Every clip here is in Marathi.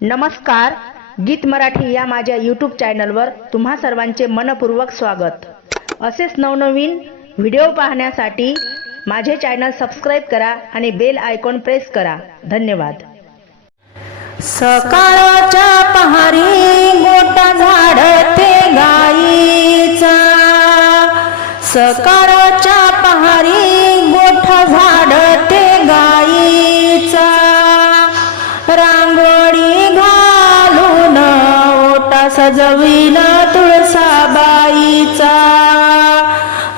नमस्कार गीत मराठी या माझ्या यूट्यूब चॅनलवर तुम्हा सर्वांचे मनपूर्वक स्वागत. असेच नवनवीन व्हिडिओ पाहण्यासाठी माझे चॅनल सबस्क्राईब करा आणि बेल आयकॉन प्रेस करा. धन्यवाद. सकाळच्या पहारी गोटा झाडते गाईचा. सकाळच्या पहारी गोठा झाडते गाईचा. रांगोळी सजविला तुळसाबाईचा.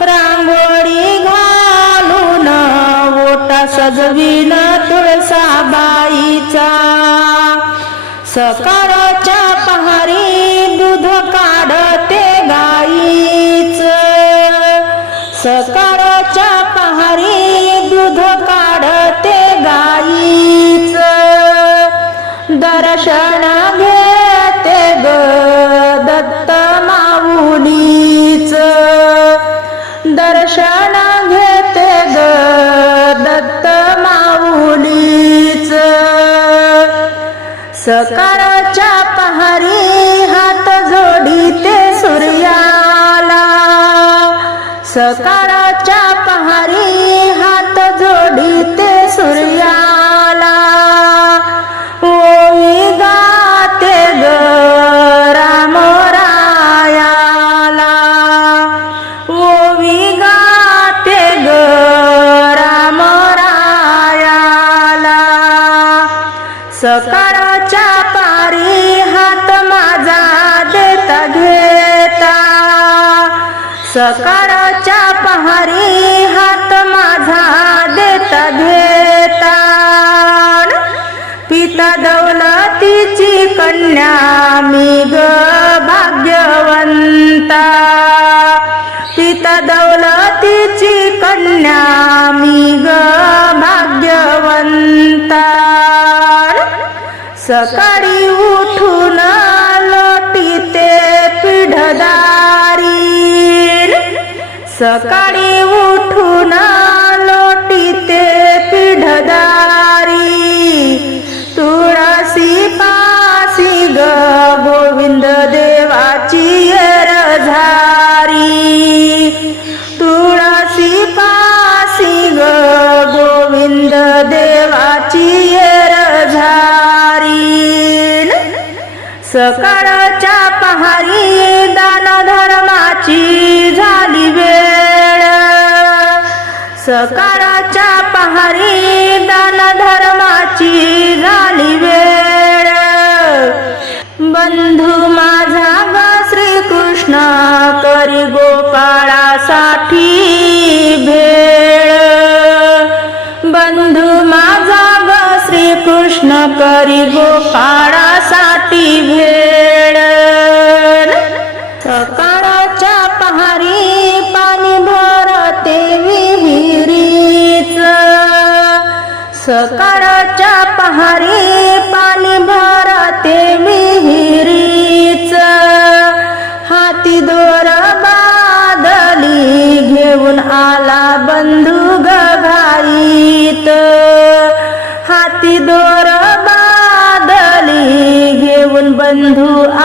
रांगोळी घालून ओटा सजविला तुळसाबाईचा. सकाळच्या पहारी दूध काढते गाईच. सकाळच्या पहारी सकाळच्या पहारी हात जोडी ते सूर्याला. सकाळच्या पहारी सकाळच्या पारी हात माझा देता घेता. सकाळच्या पहारी सकाळी उठून लोटीते पिढदारी. सकाळी उठून सकाळच्या पहारी दान धर्माची झाली वेळ. सकाळच्या पहारी दान धर्माची झाली वेळ. बंधू माझा ग श्रीकृष्ण करी गोपाळासाठी भेळ. बंधू माझा ग श्रीकृष्ण करी गोपाळ हाती